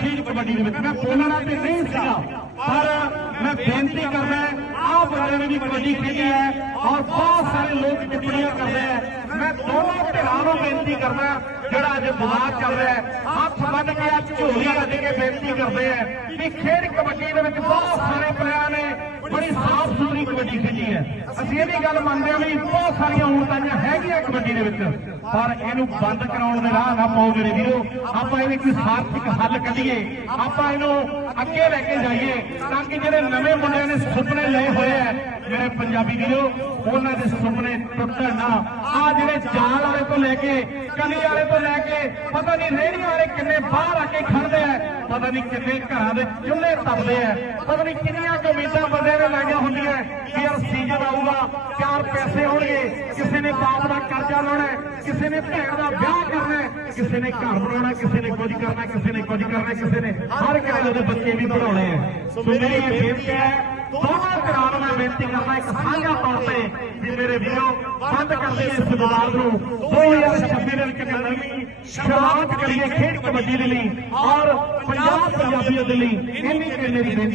ਖੇਡ ਕਬੱਡੀ ਦੇ ਵਿੱਚ। ਮੈਂ ਬੋਲਣਾ ਤੇ ਨਹੀਂ ਸੀਗਾ, ਪਰ ਮੈਂ ਬੇਨਤੀ ਕਰਦਾ ਆਹ ਬੰਦੇ ਨੇ ਵੀ ਕਬੱਡੀ ਖੇਡੀ ਹੈ ਔਰ ਬਹੁਤ ਸਾਰੇ ਲੋਕ ਟਿੱਪਣੀਆਂ ਕਰਦੇ ਆ ਮੈਂ ਦੋਨੋਂ ਧਿਰਾਂ ਨੂੰ ਬੇਨਤੀ ਕਰਦਾ ਜਿਹੜਾ ਅੱਜ ਬਾਹਰ ਚੱਲ ਰਿਹਾ ਹੈ, ਹੱਥ ਬੰਨ ਕੇ ਅੱਜ ਝੋਲੀਆਂ ਲੱਗ ਕੇ ਬੇਨਤੀ ਕਰਦੇ ਹੈ ਕਿ ਖੇਡ ਕਬੱਡੀ ਦੇ ਵਿੱਚ ਬਹੁਤ ਸਾਰੇ ਪਲਾਇਆਂ ਨੇ, ਬੜੀ ਸਾਫ਼ ਸੁਥਰੀ ਕਬੱਡੀ ਖੇਡੀ ਹੈ। ਅਸੀਂ ਇਹ ਵੀ ਗੱਲ ਮੰਨਦੇ ਹਾਂ ਵੀ ਬਹੁਤ ਸਾਰੀਆਂ ਔਰਤਾਂ ਹੈਗੀਆਂ ਕਬੱਡੀ ਦੇ ਵਿੱਚ। ਪਰ ਇਹਨੂੰ ਬੰਦ ਕਰਾਉਣ ਦੇ ਰਾਹ ਨਾ ਪਾਓ ਮੇਰੇ ਵੀਰੋ। ਆਪਾਂ ਇਹਦੇ ਕੋਈ ਸਾਰਥਿਕ ਹੱਲ ਕੱਢੀਏ। ਆਪਾਂ ਇਹਨੂੰ ਅੱਗੇ ਲੈ ਕੇ ਜਾਈਏ ਤਾਂ ਕਿ ਜਿਹੜੇ ਨਵੇਂ ਮੁੰਡਿਆਂ ਨੇ ਸੁਪਨੇ ਲਏ ਹੋਏ ਆ ਮੇਰੇ ਪੰਜਾਬੀ ਵੀਰੋ, ਉਹਨਾਂ ਦੇ ਸੁਪਨੇ ਟੁੱਟਣ ਨਾ। ਆ ਜਿਹੜੇ ਜਾਲ ਵਾਲੇ ਤੋਂ ਲੈ ਕੇ ਕਲੀ ਵਾਲੇ ਤੋਂ ਲੈ ਕੇ, ਪਤਾ ਨਹੀਂ ਰੇਹੜੀ ਵਾਲੇ ਕਿੰਨੇ ਬਾਹਰ ਆ ਕੇ ਖੜਦੇ ਆ, ਪਤਾ ਨਹੀਂ ਕਿੰਨੇ ਘਰਾਂ ਦੇ ਚੁੱਲ੍ਹੇ ਤਪਦੇ ਆ, ਪਤਾ ਨਹੀਂ ਕਿੰਨੀਆਂ ਕਮੀਜ਼ਾਂ ਉਮੀਦਾਂ ਬੰਦੇ ਨੇ ਲਾਈਆਂ ਹੁੰਦੀਆਂ ਕਿ ਯਾਰ ਸੀਜ਼ਨ ਆਊਗਾ, ਚਾਰ ਪੈਸੇ ਹੋਣਗੇ, ਕਿਸੇ ਨੇ ਬਾਪ ਦਾ ਕਰਜ਼ਾ ਲਾਉਣਾ ਹੈ, ਕਿਸੇ ਨੇ ਭੈਣ ਦਾ ਵਿਆਹ ਕਰਨਾ ਹੈ, ਕਿਸੇ ਨੇ ਘਰ ਬਣਾਉਣਾ ਕਿਸੇ ਨੇ ਕੁਝ ਕਰਨਾ ਕਿਸੇ ਨੇ ਕੁਝ ਕਰਨਾ ਕਿਸੇ ਨੇ ਹਰ ਕਿਸੇ ਦੇ ਬੱਚੇ ਵੀ ਪੜਾਉਣੇ ਆ ਸੋ ਮੇਰੀ ਇਹ ਬੇਨਤੀ ਹੈ ਦੋਵਾਂ ਧਿਰਾਂ ਨੂੰ ਮੈਂ ਬੇਨਤੀ ਕਰਦਾ ਇੱਕ ਸਾਂਝਾ ਤੌਰ ਤੇ ਵੀ ਮੇਰੇ ਵੀਰੋ ਬੰਦ ਕਰ ਦਈਏ ਇਸ ਵਿਵਾਦ ਨੂੰ 2026 ਦੇ ਵਿੱਚ ਇੱਕ ਨਵੀਂ ਸ਼ੁਰੂਆਤ ਕਰੀਏ ਖੇਡ ਕਬੱਡੀ ਦੇ ਲਈ ਔਰ ਪੰਜਾਬ ਪੰਜਾਬੀਆਂ ਦੇ ਲਈ ਇੰਨੀ ਕੁ ਮੇਰੀ ਬੇਨਤੀ